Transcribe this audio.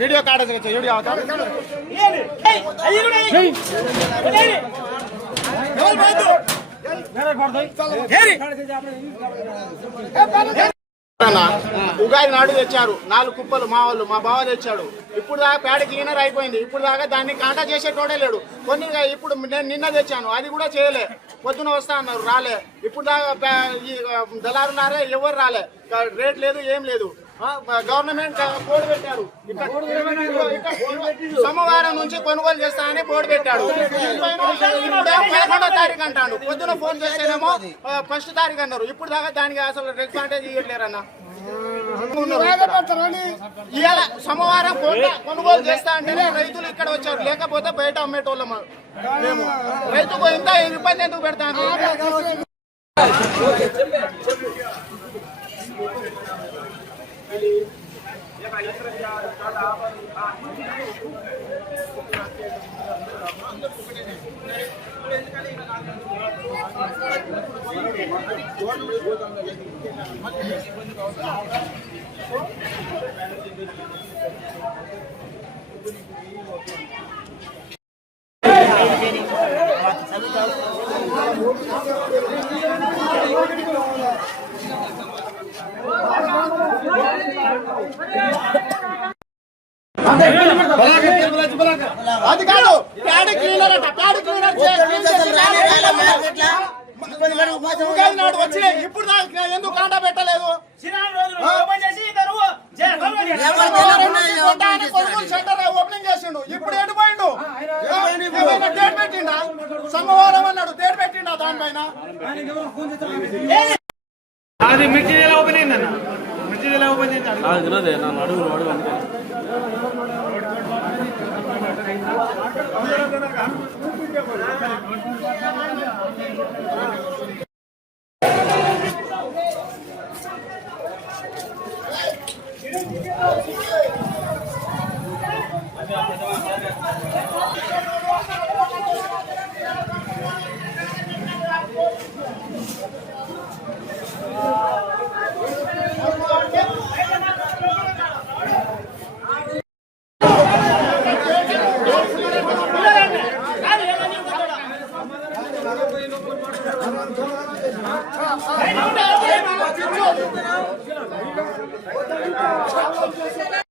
Video కాడచ్చు video Ugadi నాడు తెచ్చారు 4 కుప్పలు మా వాళ్ళు మా బావ తెచ్చాడు. ఇప్పుడు దాకా పేడ క్లీనర్ అయిపోయింది. ఇప్పుడు దాకా దాన్ని కాంటా చేసేటోడే లేడు. కొన్ని ఇప్పుడు నేను నిన్న తెచ్చాను, అది కూడా చేయలే. పొద్దున వస్తా అన్నారు, రాలే. ఇప్పుడు దాకా ఈ దళారులారే ఎవరు రాలే. రేట్ లేదు, ఏం లేదు. గవర్నమెంట్ బోర్డు పెట్టారు, సోమవారం నుంచి కొనుగోలు చేస్తానని బోర్డు పెట్టాడు. 11వ తారీఖు అంటాడు. పొద్దున ఫోన్ చేస్తేనేమో 1st తారీఖు అన్నారు. ఇప్పుడు దాకా దానికి అసలు రెస్పాండేజ్ ఇవ్వట్లేరన్న. ఇవాళ సోమవారం కొనుగోలు చేస్తా అంటేనే రైతులు ఇక్కడ వచ్చారు, లేకపోతే బయట అమ్మేటోళ్ళము మేము. రైతుకు ఇంత ఇబ్బంది ఎందుకు పెడతాను? అది కాదు, ప్యాడ్ క్లీనర్ అట. ప్యాడ్ క్లీనర్ నాడు వచ్చి ఇప్పుడు ఎందుకు కాంటా పెట్టలేదు? సెంటర్ ఓపెనింగ్ చేసిండు, ఇప్పుడు ఎడిపోయిండు. డేట్ పెట్టిండా? సోమవారం అన్నాడు, డేట్ పెట్టిండా దానిపైన? అది మిర్చి ఎలా ఓపెన్ అయిందన్న? మిర్చి ఎలా ఓపెన్ అయింది? Hey,